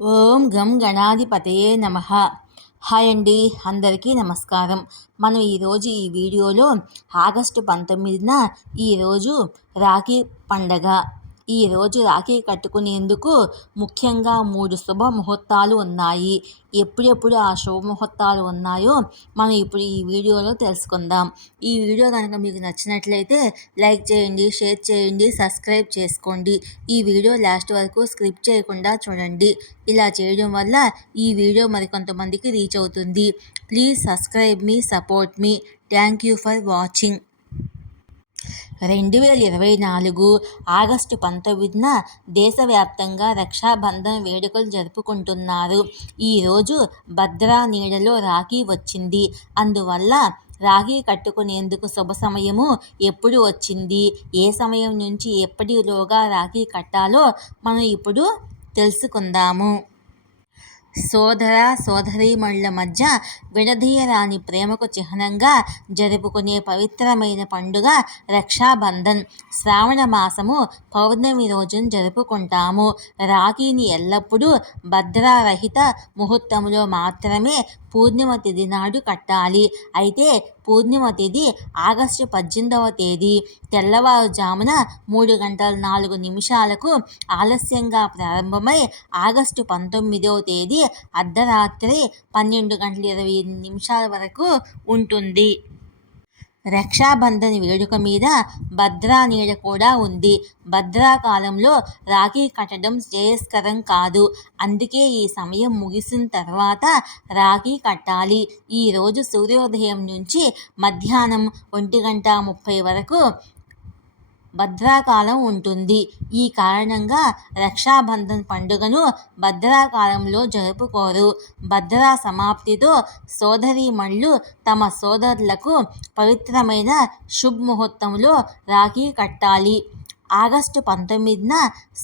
ఓం గం గణాధిపతయే నమః. హాయ్ అండి, అందరికీ నమస్కారం. మనం ఈరోజు ఈ వీడియోలో ఆగస్టు 19న ఈరోజు రాఖీ పండగ. ఈరోజు రాఖీ కట్టుకునేందుకు ముఖ్యంగా 3 శుభ ముహూర్తాలు ఉన్నాయి. ఎప్పుడెప్పుడు ఆ శుభముహూర్తాలు ఉన్నాయో మనం ఇప్పుడు ఈ వీడియోలో తెలుసుకుందాం. ఈ వీడియో కనుక మీకు నచ్చినట్లయితే లైక్ చేయండి, షేర్ చేయండి, సబ్స్క్రైబ్ చేసుకోండి. ఈ వీడియో లాస్ట్ వరకు స్కిప్ చేయకుండా చూడండి. ఇలా చేయడం వల్ల ఈ వీడియో మరికొంతమందికి రీచ్ అవుతుంది. ప్లీజ్ సబ్స్క్రైబ్ మీ, సపోర్ట్ మీ. Thank you for watching. 2024 August 19న దేశవ్యాప్తంగా రక్షాబంధన్ వేడుకలు జరుపుకుంటున్నారు. ఈరోజు భద్రా నీడలో రాఖీ వచ్చింది. అందువల్ల రాఖీ కట్టుకునేందుకు శుభ సమయము ఎప్పుడు వచ్చింది, ఏ సమయం నుంచి ఎప్పటిలోగా రాఖీ కట్టాలో మనం ఇప్పుడు తెలుసుకుందాము. సోదర సోదరీమణుల మధ్య విడదీయరాని ప్రేమకు చిహ్నంగా జరుపుకునే పవిత్రమైన పండుగ రక్షాబంధన్. శ్రావణ మాసము పౌర్ణమి రోజున జరుపుకుంటాము. రాఖీని ఎల్లప్పుడూ భద్రారహిత ముహూర్తంలో మాత్రమే పూర్ణిమ తిథి నాడు కట్టాలి. అయితే పూర్ణిమ తిథి ఆగస్టు 18వ తేదీ తెల్లవారుజామున 3:04 ఆలస్యంగా ప్రారంభమై ఆగస్టు 19వ తేదీ అర్ధరాత్రి 12:28 వరకు ఉంటుంది. రక్షాబంధన్ వేడుక మీద భద్రా నీడ కూడా ఉంది. భద్రా కాలంలో రాఖీ కట్టడం శ్రేయస్కరం కాదు. అందుకే ఈ సమయం ముగిసిన తర్వాత రాఖీ కట్టాలి. ఈరోజు సూర్యోదయం నుంచి మధ్యాహ్నం 1:30 వరకు భద్రాకాలం ఉంటుంది. ఈ కారణంగా రక్షాబంధన్ పండుగను భద్రాకాలంలో జరుపుకోరు. భద్రా సమాప్తితో సోదరీమణులు తమ సోదరులకు పవిత్రమైన శుభముహూర్తంలో రాఖీ కట్టాలి. ఆగస్టు 19న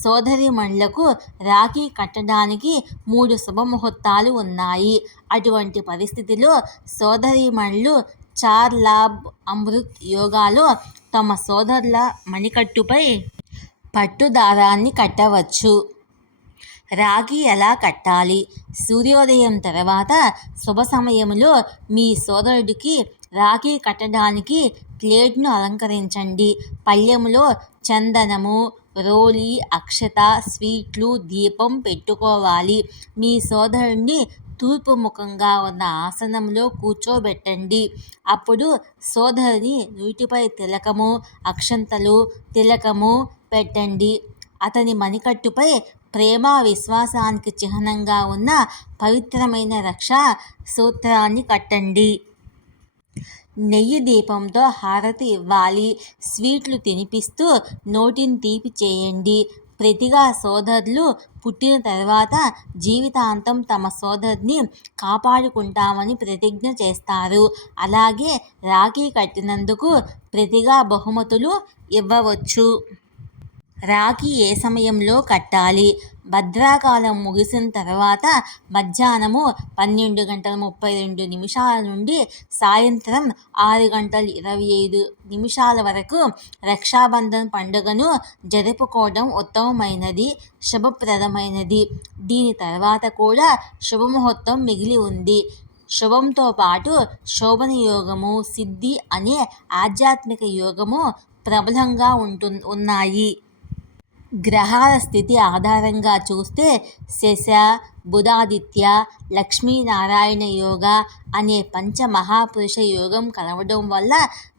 సోదరీమణులకు రాఖీ కట్టడానికి 3 శుభముహూర్తాలు ఉన్నాయి. అటువంటి పరిస్థితిలో సోదరీమణులు చార్ లాభ్ అమృత్ యోగాలో తమ సోదరుల మణికట్టుపై పట్టు దారాన్ని కట్టవచ్చు. రాఖీ ఎలా కట్టాలి? సూర్యోదయం తర్వాత శుభ సమయంలో మీ సోదరుడికి రాఖీ కట్టడానికి ప్లేట్ను అలంకరించండి. పళ్ళెంలో చందనము, రోలి, అక్షత, స్వీట్లు, దీపం పెట్టుకోవాలి. మీ సోదరుడిని తూర్పు ముఖంగా ఉన్న ఆసనంలో కూర్చోబెట్టండి. అప్పుడు సోదరుని నుటిపై తిలకము, అక్షంతలు, తిలకము పెట్టండి. అతని మణికట్టుపై ప్రేమ, విశ్వాసానికి చిహ్నంగా ఉన్న పవిత్రమైన రక్షా సూత్రాన్ని కట్టండి. నెయ్యి దీపంతో హారతి ఇవ్వాలి. స్వీట్లు తినిపిస్తూ నోటిని తీపి చేయండి. ప్రతిగా సోదరులు పుట్టిన తర్వాత జీవితాంతం తమ సోదరుని కాపాడుకుంటామని ప్రతిజ్ఞ చేస్తారు. అలాగే రాఖీ కట్టినందుకు ప్రతిగా బహుమతులు ఇవ్వవచ్చు. రాఖీ ఏ సమయంలో కట్టాలి? భద్రాకాలం ముగిసిన తర్వాత మధ్యాహ్నము 12:32 నుండి సాయంత్రం 6:25 వరకు రక్షాబంధన్ పండుగను జరుపుకోవడం ఉత్తమమైనది, శుభప్రదమైనది. దీని తర్వాత కూడా శుభముహూర్తం మిగిలి ఉంది. శుభంతో పాటు శోభన యోగము, సిద్ధి అనే ఆధ్యాత్మిక యోగము ప్రబలంగా ఉన్నాయి. గ్రహాల స్థితి ఆధారంగా చూస్తే శశ, బుధాదిత్య, లక్ష్మీనారాయణ యోగ అనే పంచమహాపురుష యోగం కలవడం వల్ల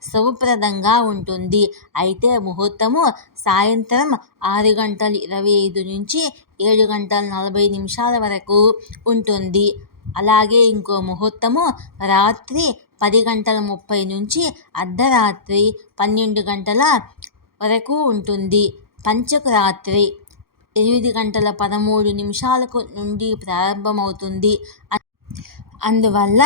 శుభప్రదంగా ఉంటుంది. అయితే ముహూర్తము సాయంత్రం 6:25 నుంచి 7:40 వరకు ఉంటుంది. అలాగే ఇంకో ముహూర్తము రాత్రి 10:30 నుంచి అర్ధరాత్రి 12 వరకు ఉంటుంది. పంచకు రాత్రి 8:13 నుండి ప్రారంభమవుతుంది. అందువల్ల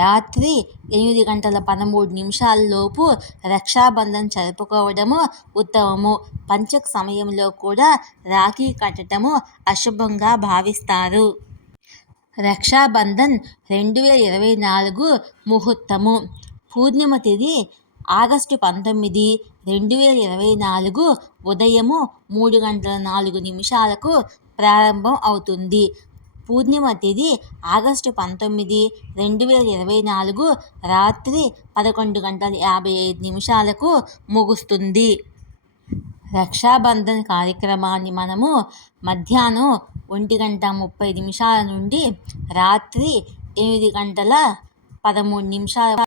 రాత్రి 8:13 లోపు రక్షాబంధన్ జరుపుకోవడము ఉత్తమము. పంచక సమయంలో కూడా రాఖీ కట్టడము అశుభంగా భావిస్తారు. రక్షాబంధన్ 2024 ముహూర్తము. పూర్ణిమ తిథి ఆగస్టు 19, 2024 ఉదయము 3:04 ప్రారంభం అవుతుంది. పూర్ణిమ తేదీ ఆగస్టు 19, 2024 రాత్రి 11:55 ముగుస్తుంది. రక్షాబంధన్ కార్యక్రమాన్ని మనము మధ్యాహ్నం 1:30 నుండి రాత్రి 8:13